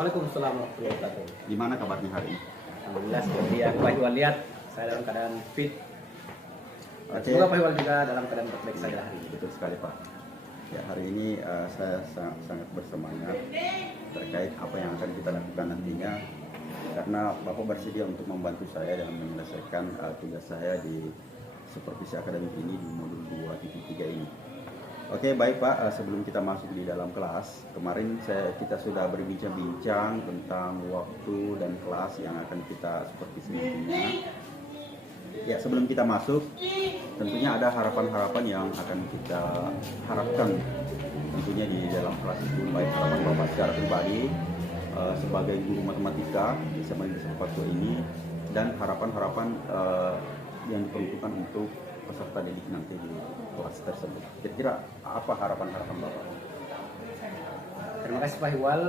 Waalaikumsalam warahmatullahi wabarakatuh. Gimana kabarnya hari ini? Alhamdulillah seperti yang Pak Iwan lihat, saya dalam keadaan fit. Oke. Semoga Pak Iwan juga dalam keadaan baik saja hari ini. Betul sekali Pak. Ya, hari ini saya sangat bersemangat terkait apa yang akan kita lakukan nantinya, karena Bapak bersedia untuk membantu saya dalam menyelesaikan tugas saya di supervisi akademik ini di modul 2.3 ini. Oke, baik Pak, sebelum kita masuk di dalam kelas, kemarin kita sudah berbincang-bincang tentang waktu dan kelas yang akan kita supervisi nantinya. Ya, sebelum kita masuk, tentunya ada harapan-harapan yang akan kita harapkan tentunya di dalam kelas itu, baik harapan Bapak secara pribadi sebagai guru matematika di semester 1 ini, dan harapan-harapan yang diperuntukkan untuk peserta didik nanti di kelas tersebut. Kira-kira apa harapan-harapan Bapak? Terima kasih Pak Iwan.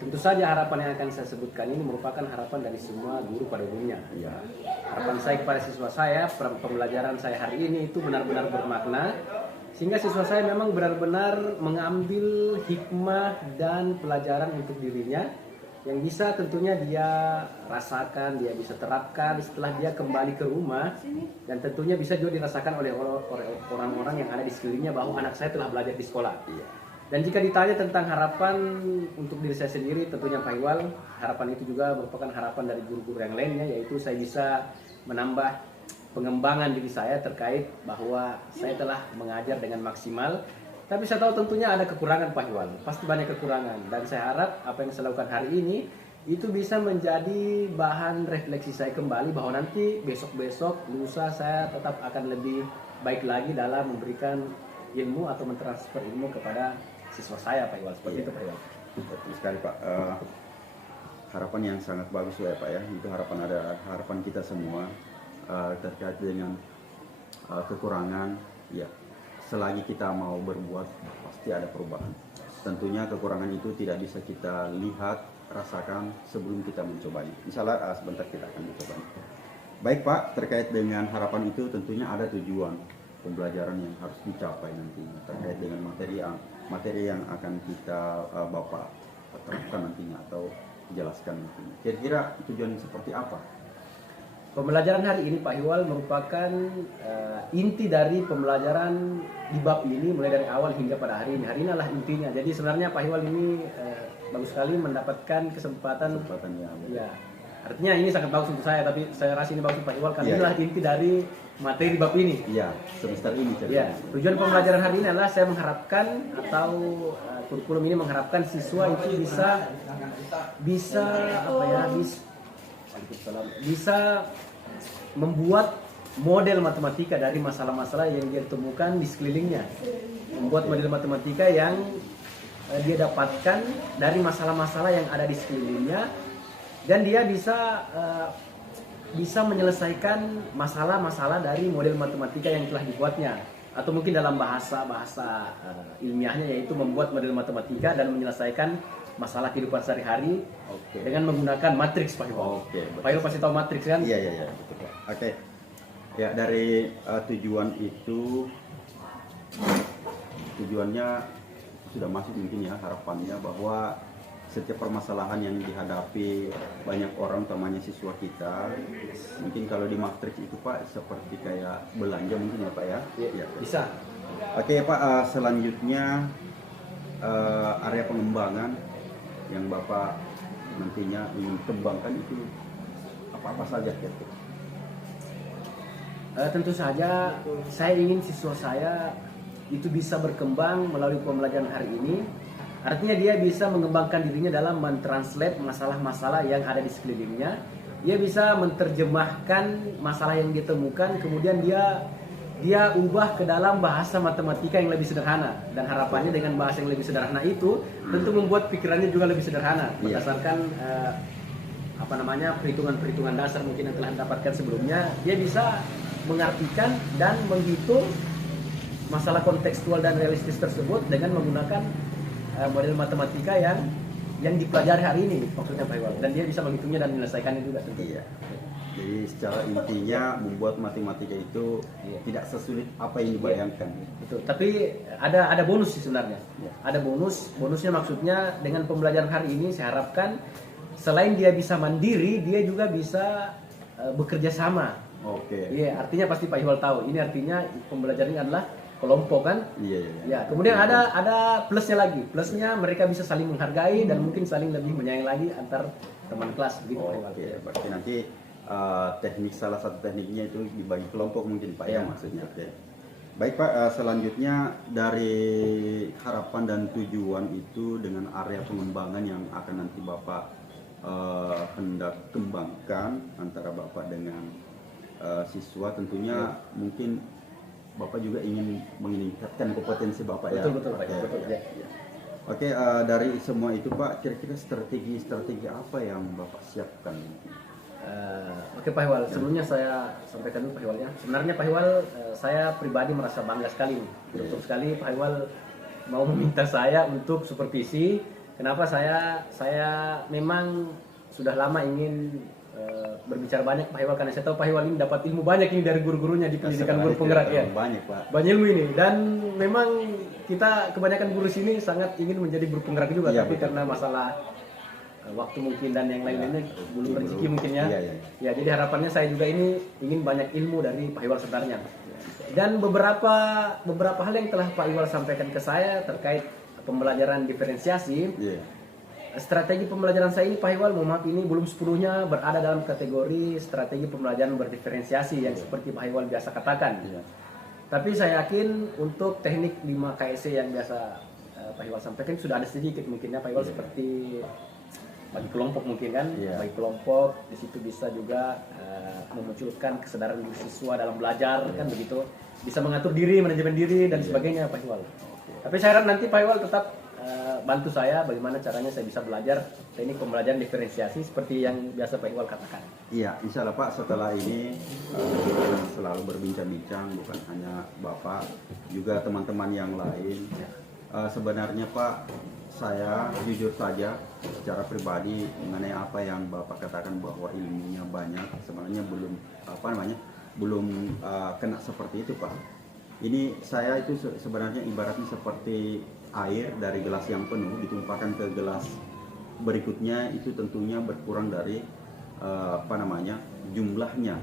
Tentu saja harapan yang akan saya sebutkan ini merupakan harapan dari semua guru pada umumnya. Ya. Harapan saya kepada siswa saya, pembelajaran saya hari ini itu benar-benar bermakna, sehingga siswa saya memang benar-benar mengambil hikmah dan pelajaran untuk dirinya, yang bisa tentunya dia rasakan, dia bisa terapkan setelah dia kembali ke rumah, dan tentunya bisa juga dirasakan oleh orang-orang yang ada di sekelilingnya bahwa anak saya telah belajar di sekolah. Dan jika ditanya tentang harapan untuk diri saya sendiri, tentunya Pak Iwan, harapan itu juga merupakan harapan dari guru-guru yang lainnya, yaitu saya bisa menambah pengembangan diri saya terkait bahwa saya telah mengajar dengan maksimal. Tapi saya tahu tentunya ada kekurangan Pak Iwan, pasti banyak kekurangan. Dan saya harap apa yang saya lakukan hari ini itu bisa menjadi bahan refleksi saya kembali, bahwa nanti besok-besok, lusa saya tetap akan lebih baik lagi dalam memberikan ilmu atau mentransfer ilmu kepada siswa saya Pak Iwan. Seperti itu Pak Iwan. Betul sekali Pak. Harapan yang sangat bagus ya Pak ya. Itu harapan kita semua terkait dengan kekurangan. Ya, selagi kita mau berbuat pasti ada perubahan. Tentunya kekurangan itu tidak bisa kita lihat, rasakan sebelum kita mencobanya. Misalnya sebentar kita akan mencobanya. Baik Pak, terkait dengan harapan itu tentunya ada tujuan pembelajaran yang harus dicapai nantinya terkait dengan materi yang akan kita Bapak terapkan nantinya atau jelaskan nantinya. Kira-kira tujuan seperti apa? Pembelajaran hari ini Pak Iwan merupakan inti dari pembelajaran di bab ini, mulai dari awal hingga pada hari ini. Hari ini adalah intinya. Jadi sebenarnya Pak Iwan ini bagus sekali mendapatkan kesempatan ya. Artinya ini sangat bagus untuk saya, tapi saya rasa ini bagus Pak Iwan karena inilah inti dari materi bab ini. Iya, semester ini. Ya, tujuan pembelajaran hari ini adalah saya mengharapkan atau kurikulum ini mengharapkan siswa itu bisa membuat model matematika dari masalah-masalah yang dia temukan di sekelilingnya. Membuat model matematika yang dia dapatkan dari masalah-masalah yang ada di sekelilingnya, dan dia bisa menyelesaikan masalah-masalah dari model matematika yang telah dibuatnya, atau mungkin dalam bahasa ilmiahnya yaitu membuat model matematika dan menyelesaikan masalah kehidupan sehari-hari dengan menggunakan matriks Pak Iwan. Pak Iwan pasti tahu matriks kan? Iya, betul Pak. Oke. Ya, dari tujuannya sudah masuk mungkin ya, harapannya bahwa setiap permasalahan yang dihadapi banyak orang, utamanya siswa kita, mungkin kalau di matriks itu Pak seperti kayak belanja mungkin ya Pak ya? Iya. Bisa. Oke Pak, selanjutnya area pengembangan yang Bapak nantinya ingin kembangkan itu apa-apa saja kira-kira? Tentu saja saya ingin siswa saya itu bisa berkembang melalui pembelajaran hari ini. Artinya dia bisa mengembangkan dirinya dalam mentranslate masalah-masalah yang ada di sekelilingnya. Dia bisa menerjemahkan masalah yang ditemukan, kemudian dia ubah ke dalam bahasa matematika yang lebih sederhana. Dan harapannya dengan bahasa yang lebih sederhana itu tentu membuat pikirannya juga lebih sederhana berdasarkan perhitungan-perhitungan dasar mungkin yang telah didapatkan sebelumnya. Dia bisa mengartikan dan menghitung masalah kontekstual dan realistis tersebut dengan menggunakan model matematika yang dipelajari hari ini, maksudnya Pak Iwan. Dan dia bisa menghitungnya dan menyelesaikannya juga tentu. Iya. Jadi secara intinya membuat matematika itu tidak sesulit apa yang dibayangkan. Betul. Tapi ada bonus sih sebenarnya. Iya. Ada bonusnya maksudnya dengan pembelajaran hari ini saya harapkan selain dia bisa mandiri, dia juga bisa bekerja sama. Oke. Iya, artinya pasti Pak Ihwal tahu. Ini artinya pembelajaran ini adalah kelompok kan? Iya. Ya, kemudian ada plusnya lagi. Plusnya mereka bisa saling menghargai dan mungkin saling lebih menyayangi lagi antar teman kelas begitu Pak Ihwal. Oke, berarti nanti salah satu tekniknya itu dibagi kelompok mungkin Pak ya maksudnya. Oke. Baik Pak, selanjutnya dari harapan dan tujuan itu dengan area pengembangan yang akan nanti Bapak hendak kembangkan antara Bapak dengan siswa, tentunya mungkin Bapak juga ingin meningkatkan kompetensi Bapak ya. Betul Pak. Betul ya. Oke, dari semua itu Pak, kira-kira strategi apa yang Bapak siapkan? Oke Pak Ihwal, sebelumnya saya sampaikan dulu Pak Ihwal ya. Sebenarnya Pak Ihwal, saya pribadi merasa bangga sekali nih. Betul sekali Pak Ihwal mau meminta saya untuk supervisi. Kenapa saya memang sudah lama ingin berbicara banyak Pak Ihwal, karena saya tahu Pak Ihwal ini dapat ilmu banyak ini dari guru-gurunya di pendidikan guru penggerak ya. Banyak Pak. Banyak ilmu ini, dan memang kita kebanyakan guru sini sangat ingin menjadi guru penggerak juga, Iya, tapi karena masalah waktu mungkin dan yang lain-lainnya belum rezeki mungkin ya. Iya. Ya, jadi harapannya saya juga ini ingin banyak ilmu dari Pak Ihwal sebenarnya. Dan beberapa hal yang telah Pak Ihwal sampaikan ke saya terkait pembelajaran diferensiasi. Iya. Strategi pembelajaran saya ini Pak Ihwal, mohon maaf, ini belum sepenuhnya berada dalam kategori strategi pembelajaran berdiferensiasi yang seperti Pak Ihwal biasa katakan. Iya. Tapi saya yakin untuk teknik 5 KSC yang biasa Pak Ihwal sampaikan sudah ada sedikit mungkinnya Pak Ihwal, seperti bagi kelompok mungkin kan, bagi kelompok di situ bisa juga memunculkan kesadaran diri siswa dalam belajar kan begitu, bisa mengatur diri, manajemen diri dan sebagainya Pak Ihwal. Tapi saya harap nanti Pak Ihwal tetap bantu saya bagaimana caranya saya bisa belajar teknik pembelajaran diferensiasi seperti yang biasa Pak Ihwal katakan. Iya, insya Allah Pak, setelah ini selalu berbincang-bincang, bukan hanya Bapak, juga teman-teman yang lain. Sebenarnya Pak, saya jujur saja secara pribadi mengenai apa yang Bapak katakan bahwa ilmunya banyak, sebenarnya belum kena seperti itu Pak. Ini saya itu sebenarnya ibaratnya seperti air dari gelas yang penuh ditumpahkan ke gelas berikutnya, itu tentunya berkurang dari jumlahnya.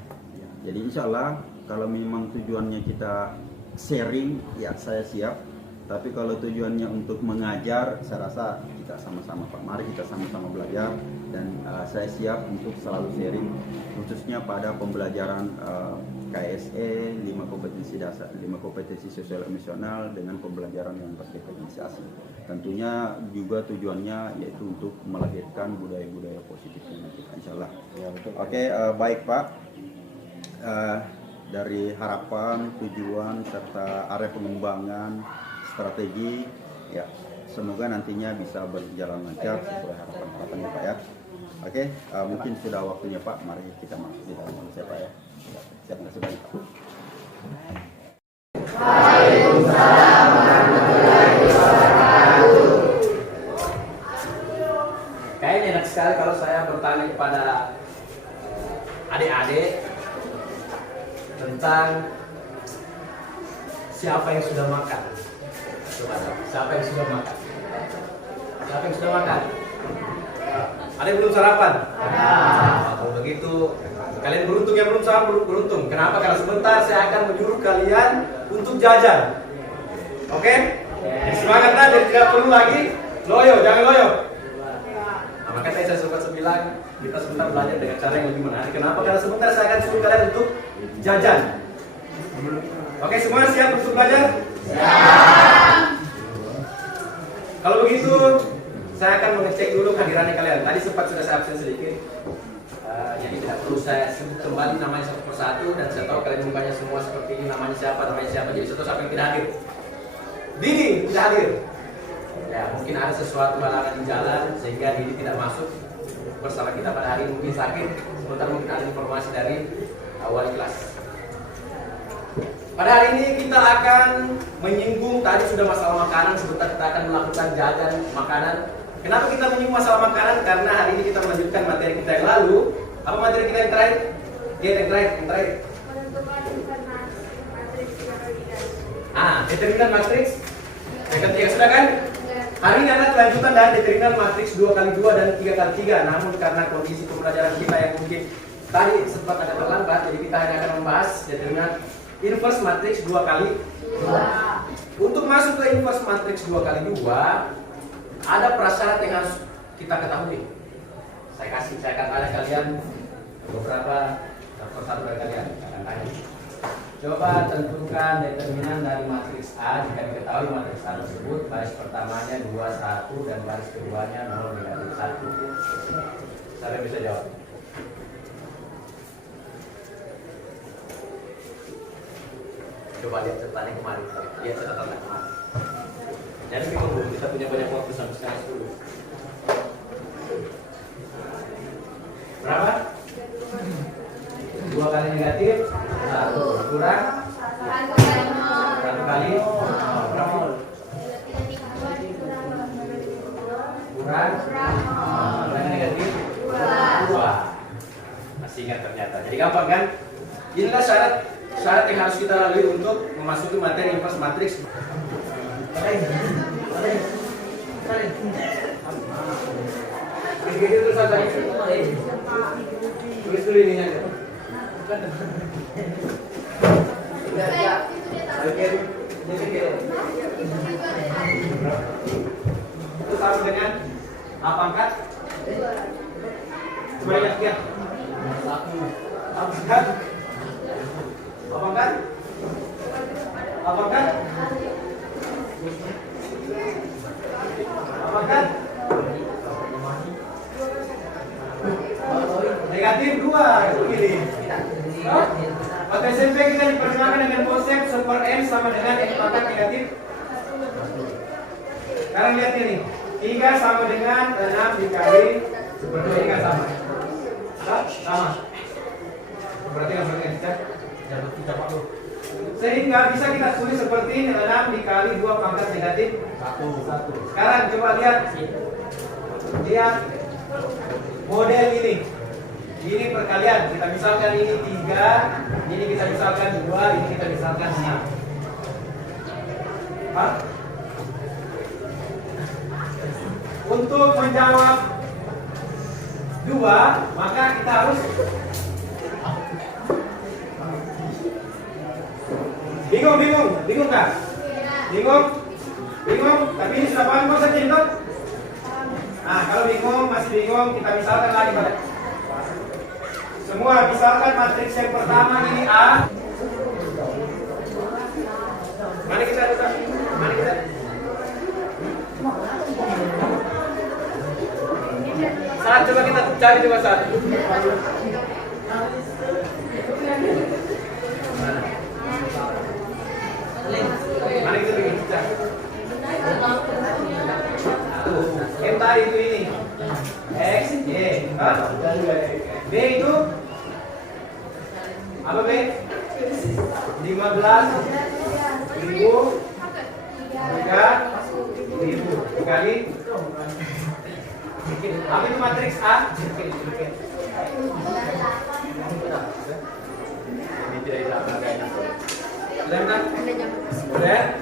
Jadi insya Allah kalau memang tujuannya kita sharing, ya saya siap. Tapi kalau tujuannya untuk mengajar, saya rasa kita sama-sama Pak. Mari kita sama-sama belajar, dan saya siap untuk selalu sharing, khususnya pada pembelajaran KSE 5 kompetensi dasar, 5 kompetensi sosial emosional dengan pembelajaran yang berdiferensiasi. Tentunya juga tujuannya yaitu untuk melahirkan budaya-budaya positif yang kita, insya Allah. Ya, betul. Oke, baik Pak. Dari harapan, tujuan serta area pengembangan, strategi, ya semoga nantinya bisa berjalan lancar sesuai harapan-harapannya Pak ya. Oke, mungkin sudah waktunya Pak, mari kita masuk di dalam manusia Pak ya. Siap, terima kasih banyak Pak. Waalaikumsalam warahmatullahi wabarakatuh. Kayaknya enak sekali kalau saya bertanya kepada adik-adik tentang siapa yang sudah makan. Siapa yang sudah makan? Siapa yang sudah makan? Ada yang belum sarapan? Kalau begitu, kalian beruntung yang belum sarapan, beruntung. Kenapa? Karena sebentar saya akan menyuruh kalian untuk jajan. Oke? Semangat tadi, tidak perlu lagi loyo, jangan loyo. Nah, makanya saya suka bilang kita sebentar belajar dengan cara yang lebih menarik. Kenapa? Karena sebentar saya akan suruh kalian untuk jajan. Oke, semua siap untuk belajar? Siap. Kalau begitu, saya akan mengecek dulu kehadirannya kalian. Tadi sempat sudah saya absen sedikit, jadi tidak perlu saya sebut kembali namanya satu persatu, dan saya tahu kalian mukanya semua seperti ini, namanya siapa, jadi saya tahu siapa yang tidak hadir. Dini tidak hadir. Ya, mungkin ada sesuatu halangan di jalan sehingga Dini tidak masuk bersama kita pada hari ini, mungkin sakit. Sebentar mungkin ada informasi dari wali kelas. Pada hari ini kita akan menyinggung, tadi sudah masalah makanan, sebentar kita akan melakukan jajan makanan. Kenapa kita menyinggung masalah makanan? Karena hari ini kita melanjutkan materi kita yang lalu. Apa materi kita yang terakhir? Oke, yang terakhir. Determinan matriks. Yang ketiga sudah kan? Hari ini adalah kelanjutan dari determinan matriks 2x2 dan 3x3. Namun karena kondisi pembelajaran kita yang mungkin tadi sempat agak terlambat, jadi kita hanya akan membahas determinan inverse matriks 2x2. Untuk masuk ke inverse matriks 2x2, ada prasyarat yang harus kita ketahui. Saya akan tanya kalian beberapa persatu dari kalian akan tanya. Coba tentukan determinan dari matriks A jika diketahui matriks A tersebut baris pertamanya 2, 1 dan baris keduanya 0, negatif 1. Siapa yang bisa jawab? Coba lihat catatannya kemarin. Lihat catatannya kemarin. Jadi bingung, kita punya banyak waktu sampai sekarang 10. Berapa? 2 kali negatif 1 kurang 1 kali berapa? Kurang negatif 2. Masih ingat ternyata. Jadi gampang kan? Inilah syarat yang harus kita lalui untuk memasuki materi inverse matriks. Tulis dulu ininya aja. Itu sama dengan A pangkat. Coba lihat. A pangkat. Negatif 2 itu pilih. Waktu SMP kita diperkenalkan dengan konsep super M sama dengan X pangkat negatif. Sekarang lihat ini, 3 sama dengan 6 dikali super 2 ini kan sama. Sama. Berarti kan seperti ini. Sehingga bisa kita tulis seperti ini, 6 dikali 2 pangkat negatif 1. Sekarang coba lihat model ini. Ini perkalian, kita misalkan ini 3, ini kita misalkan 2, ini kita misalkan 6. Untuk menjawab 2, maka kita harus bingung kan? Bingung, tapi ini sudah paham konsep ini toh? Nah, kalau masih bingung, kita misalkan lagi pada semua, misalkan matriks yang pertama ini A. Mana kita? Saat coba kita cari coba saat. Mana kita bikin cari? M tadi itu ini. X, Y, B itu apa B? 15.000 kali apa itu matriks A? Ini tidak bisa agaknya. Sudah kan? Sudah?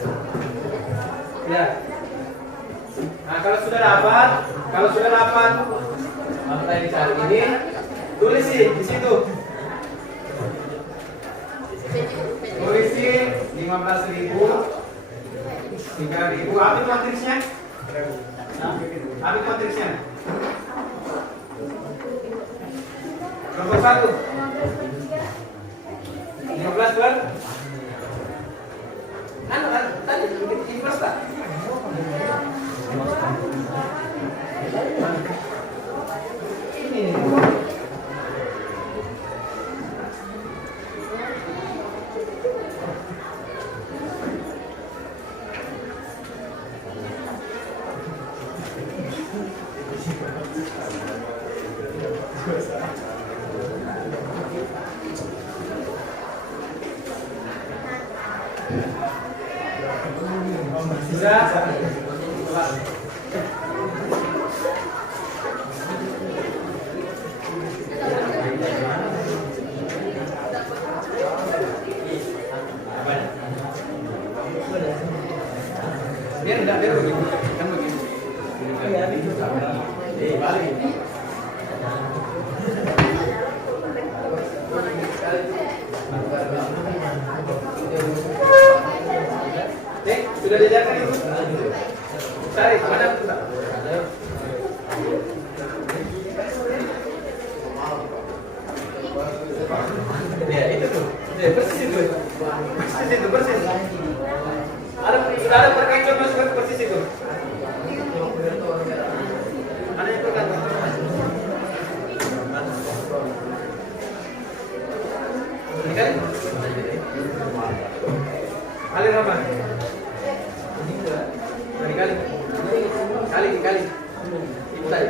Ya. Nah, kalau sudah dapat apa tadi cari ini, tulis sih di situ. Tulis sih 15.000, 3.000. Apa itu matriksnya? Nomor 1. 15 ber. Tadi inverse tak? Ini. Biar enggak biar begitu. Kan begitu. Balik. Sudah diajarkan itu? Cari, mana Mbak? Ya, itu tuh. Ya, persis itu. Persis itu, persis. Sudah ada perkaitan masuk persis itu. Ada yang perkaitan. Ini kan? Kali berapa? Kali. Itu tadi.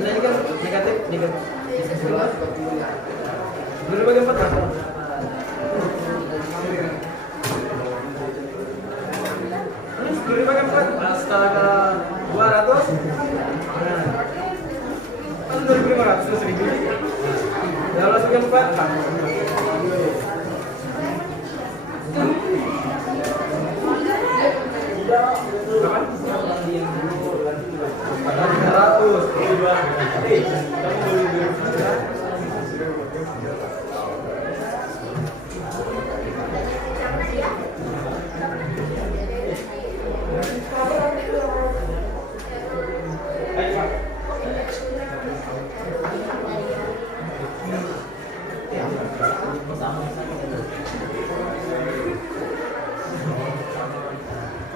Ini kan negatif. Dulu bagian 4 mas. Dulu bagian 4. Astaga, 200. Kan 2.500 seribu. Dalam bagian 4.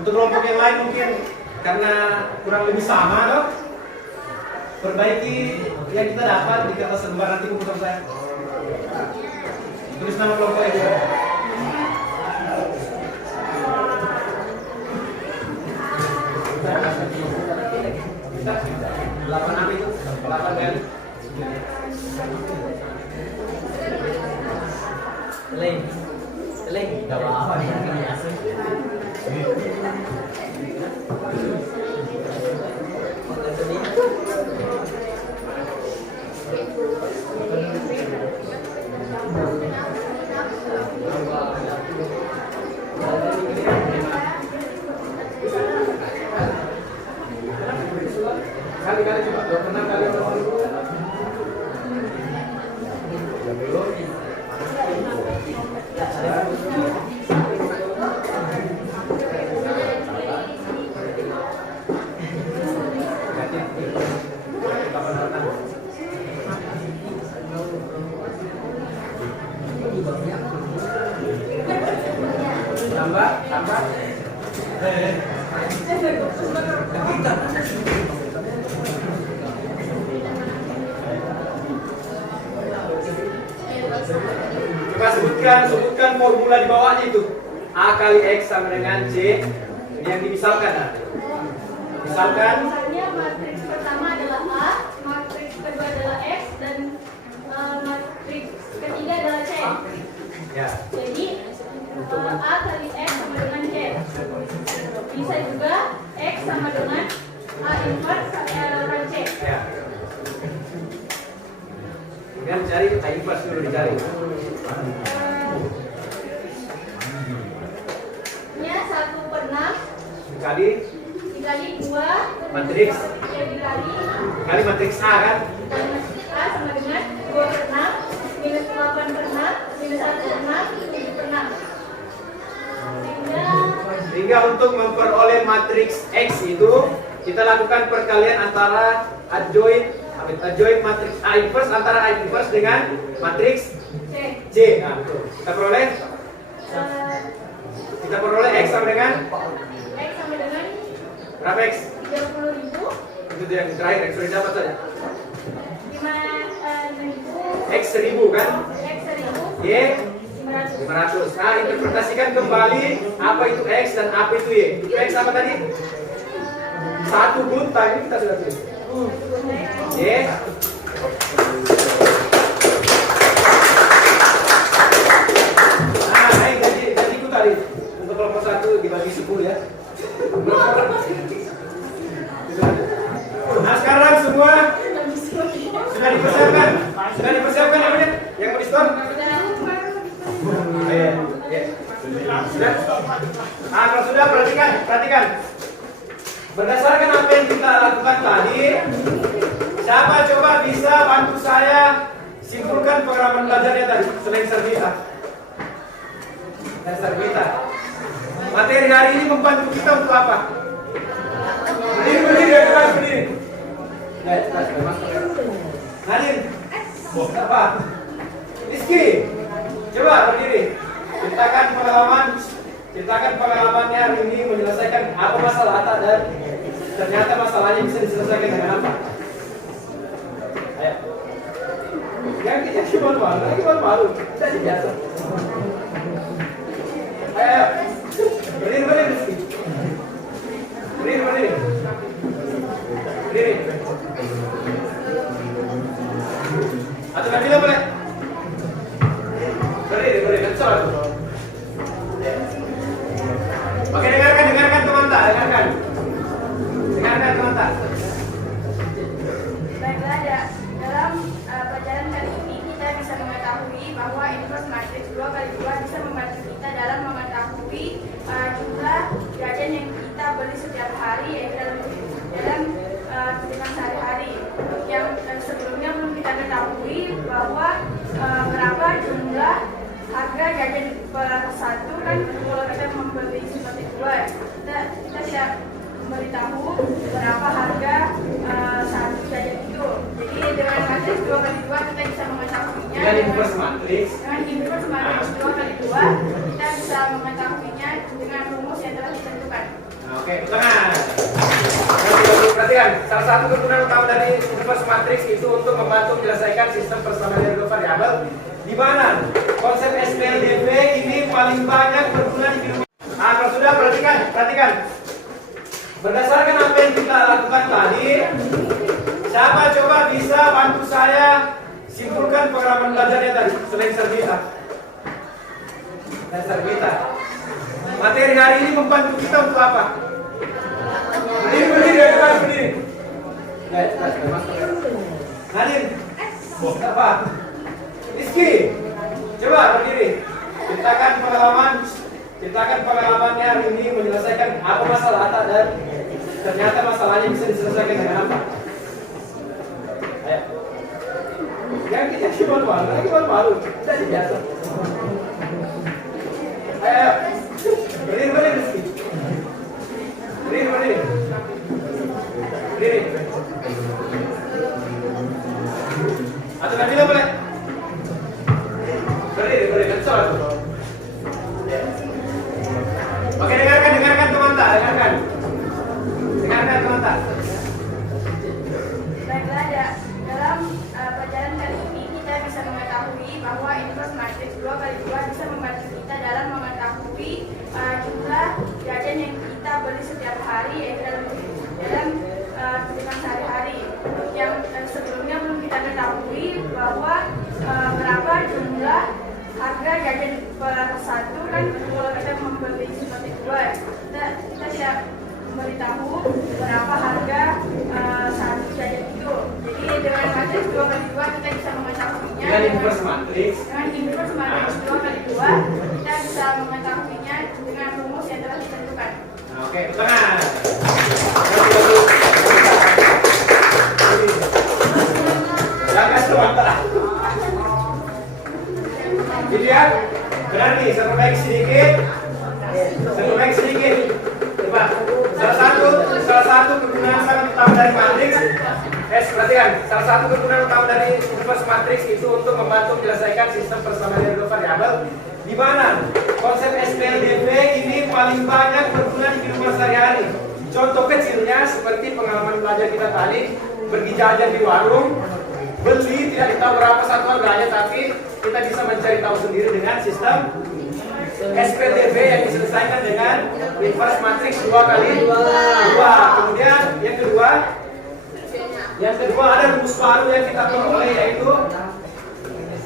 Untuk kelompok yang lain mungkin karena kurang lebih sama dok, perbaiki yang kita dapat di kertas lembar nanti komputer saya. Tulis nama kelompoknya juga. Kita 8 apa itu? 8 kali. Teleng, enggak apa-apa. Kali-kali coba, 26 kali tambah. Coba sebutkan formula di bawahnya itu. A kali X sama dengan C. Ini yang dimisalkan. Nah. Misalkan matriks pertama adalah A, matriks kedua adalah X, dan matriks ketiga adalah C. ya. Jadi A kali X sama dengan C. Bisa juga X sama dengan A inverse ran C. Ya. Kemudian cari A inverse dulu dicari. Nya 1/6 dikali 2 matriks dikali matriks A kan? dan matriks A sama dengan 2/6 minus 8/6 minus 1/6 7/6. Sehingga untuk memperoleh matriks X itu kita lakukan perkalian antara adjoint matriks A inverse antara A inverse dengan matriks C. Nah, betul. Kita peroleh X sama dengan berapa X? 30.000. Itu yang terakhir X sudah dapat saja. 5.000 X 1000 kan? X 1000 Y 500. Nah, interpretasikan kembali apa itu X dan apa itu Y. Itu X apa tadi? Satu gunta, ini kita sudah tulis. Y. Nah, gajiku tadi untuk kelompok 1 dibagi 10 ya. perhatikan. Berdasarkan apa yang kita lakukan tadi, siapa coba bisa bantu saya simpulkan pengalaman belajarnya tadi selain Servita? Dan Servita. Materi hari ini membantu kita untuk apa? Berdiri, berdiri. Nadine, apa? Rizky, coba berdiri. Ceritakan pengalamannya hari ini menyelesaikan apa masalah dan ternyata masalahnya bisa diselesaikan dengan apa? Ayo. Yang kita malu, kita biasa. Ayo. Berdiri Rizky. Berdiri. Atau nanti boleh. Berdiri, salah. Oke, dengarkan teman tak, dengarkan teman tak. Baiklah, dalam pelajaran kali ini kita bisa mengetahui bahwa inverse matrix 2 kali 2 bisa membantu kita dalam mengetahui jumlah jajan yang kita beli setiap hari dalam kehidupan sehari-hari. Yang sebelumnya belum kita ketahui bahwa berapa jumlah harga jajan per satu kan kalau kita membeli seperti dua kita tidak memberitahu berapa harga satu jajan itu. Jadi dengan matriks 2 kali 2 kita bisa mengetahuinya. Dengan inverse matrix 2 kali 2 kita bisa mengetahuinya dengan rumus yang telah ditentukan. Oke, tengah. Perhatikan, salah satu kegunaan utama dari inverse matrix itu untuk membantu menyelesaikan sistem persamaan dua variabel, di mana konsep SPLDV ini paling banyak berguna di kehidupan. Nah, kalau sudah perhatikan. Berdasarkan apa yang kita lakukan tadi, siapa coba bisa bantu saya simpulkan pengalaman belajarnya tadi selain Servita? Dan Servita. Materi hari ini membantu kita untuk apa? Berdiri. Nadine, apa? Rizky, coba berdiri. Ceritakan pengalamannya hari ini menyelesaikan apa masalah dan ternyata masalahnya bisa diselesaikan dengan apa? Ayo. Yang kita malu, kita biasa. Ayo. Berdiri Rizky. Berdiri. Atau nanti boleh. Berdiri, salah. Oke, dengarkan teman tak, dengarkan teman tak. Baiklah, dalam pelajaran kali ini kita bisa mengetahui bahwa inverse matrix 2 kali 2 bisa membantu kita dalam mengetahui jumlah jajan yang kita beli setiap hari dalam kehidupan sehari-hari. Yang sebelumnya belum kita ketahui bahwa berapa jumlah harga jajan per satu kan kalau kita membeli seperti dua kita tidak memberitahu berapa harga satu jajan itu. Jadi dengan matriks 2 kali 2 kita bisa mengetahuinya. Dengan inverse matrix 2 kali 2 kita bisa mengetahuinya dengan rumus yang telah ditentukan. Oke, tengah. Jangan sebentar. Dilihat, benar nih, saya perbaiki sedikit. Coba, salah satu kegunaan sangat utama dari matriks. Perhatikan, salah satu kegunaan utama dari inverse matrix itu untuk membantu menyelesaikan sistem persamaan dua variabel, di mana konsep SPLDV ini paling banyak berguna di kehidupan sehari-hari. Contoh kecilnya seperti pengalaman belajar kita tadi, pergi jajan di warung, beli tidak tahu berapa satu harganya, tapi kita bisa mencari tahu sendiri dengan sistem SPLDV yang diselesaikan dengan inverse matrix 2 kali 2. Kemudian yang kedua ada rumus baru yang kita peroleh, yaitu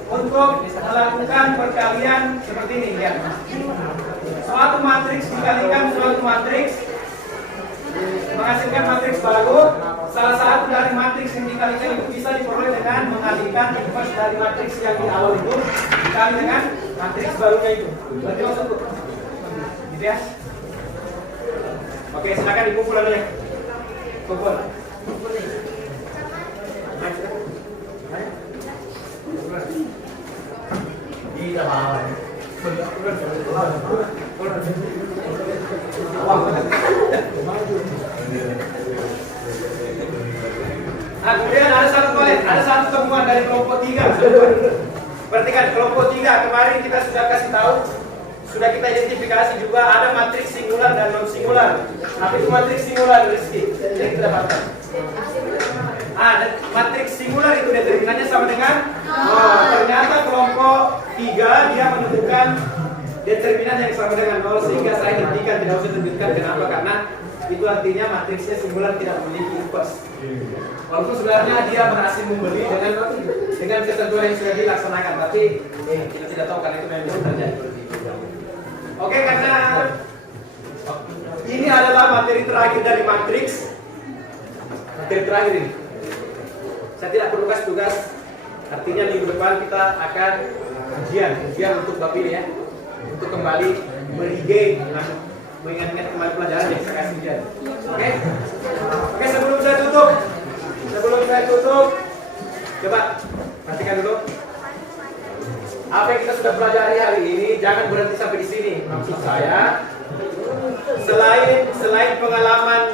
untuk melakukan perkalian seperti ini ya. Suatu matriks dikalikan suatu matriks menghasilkan matriks baru. Salah satu dari matriks yang dikalikan itu bisa diperoleh dengan mengalihkan inverse dari matriks yang di awal itu dikali dengan matriks barunya itu. Berarti maksudku gitu ya. Oke, silakan dikumpul anunya. Kumpul. Iya, Pak. Nah, kemudian ada satu temuan dari kelompok 3. Perhatikan kelompok 3 kemarin kita sudah kasih tahu, sudah kita identifikasi juga ada matriks singular dan non singular. Apa itu matriks singular, Rizky? Yang kita dapatkan. Matriks singular itu determinannya sama dengan ternyata kelompok 3 dia menentukan determinan yang sama dengan 0, sehingga saya hentikan, tidak usah tunjukkan. Kenapa? Karena itu artinya matriksnya singular, tidak memiliki inverse. Walaupun sebenarnya dia berhasil membeli dengan ketentuan yang sudah dilaksanakan, tapi kita tidak tahu karena itu memang terjadi. Oke, karena ini adalah materi terakhir dari matriks. Materi terakhir ini. Saya tidak perlu kasih tugas. Artinya minggu depan kita akan ujian untuk Bapak ya, untuk kembali meregain, mengingat kembali pelajaran yang saya kasih ujian. Oke, sebelum saya tutup, coba perhatikan dulu. Apa yang kita sudah pelajari hari ini, jangan berhenti sampai di sini. Maksud saya, selain pengalaman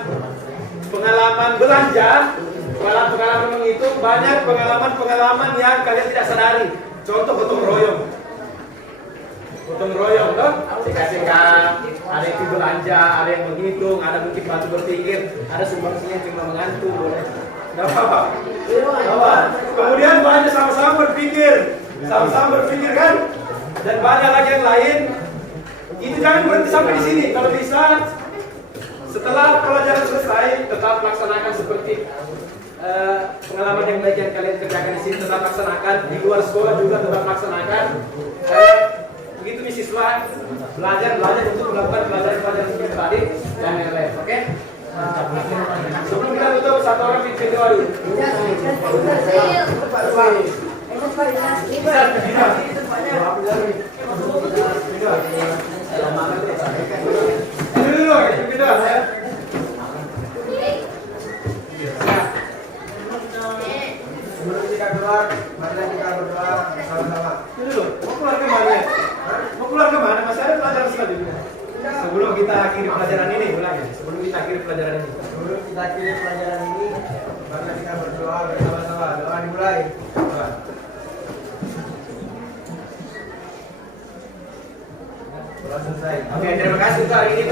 belanja, pengalaman menghitung, banyak pengalaman yang kalian tidak sadari. Contoh gotong royong, toh? Dikasih ada yang belanja, ada yang menghitung, ada mungkin bantu berpikir, ada sumbangsinya cuma mengantuk, boleh. Tidak apa-apa. Kemudian banyak sama-sama berpikir kan? Dan banyak lagi yang lain. Itu jangan berhenti sampai di sini. Kalau bisa, setelah pelajaran selesai, tetap laksanakan seperti pengalaman yang baik yang kalian kerjakan di sini, tetap laksanakan. Di luar sekolah juga tetap laksanakan. Begitu nih siswa, belajar untuk melakukan pelajaran seperti tadi dan yang lain. Oke? Sebelum kita tutup, satu orang bikin doa dulu. Sebelum kita keluar, mari kita berdoa sama-sama. Mau keluar ke mana? Masih ada pelajaran selanjutnya. Sebelum kita akhiri pelajaran ini, Sebelum kita akhiri pelajaran ini, mari kita berdoa bersama-sama. Doa dimulai. Selesai. Oke, terima kasih untuk hari ini.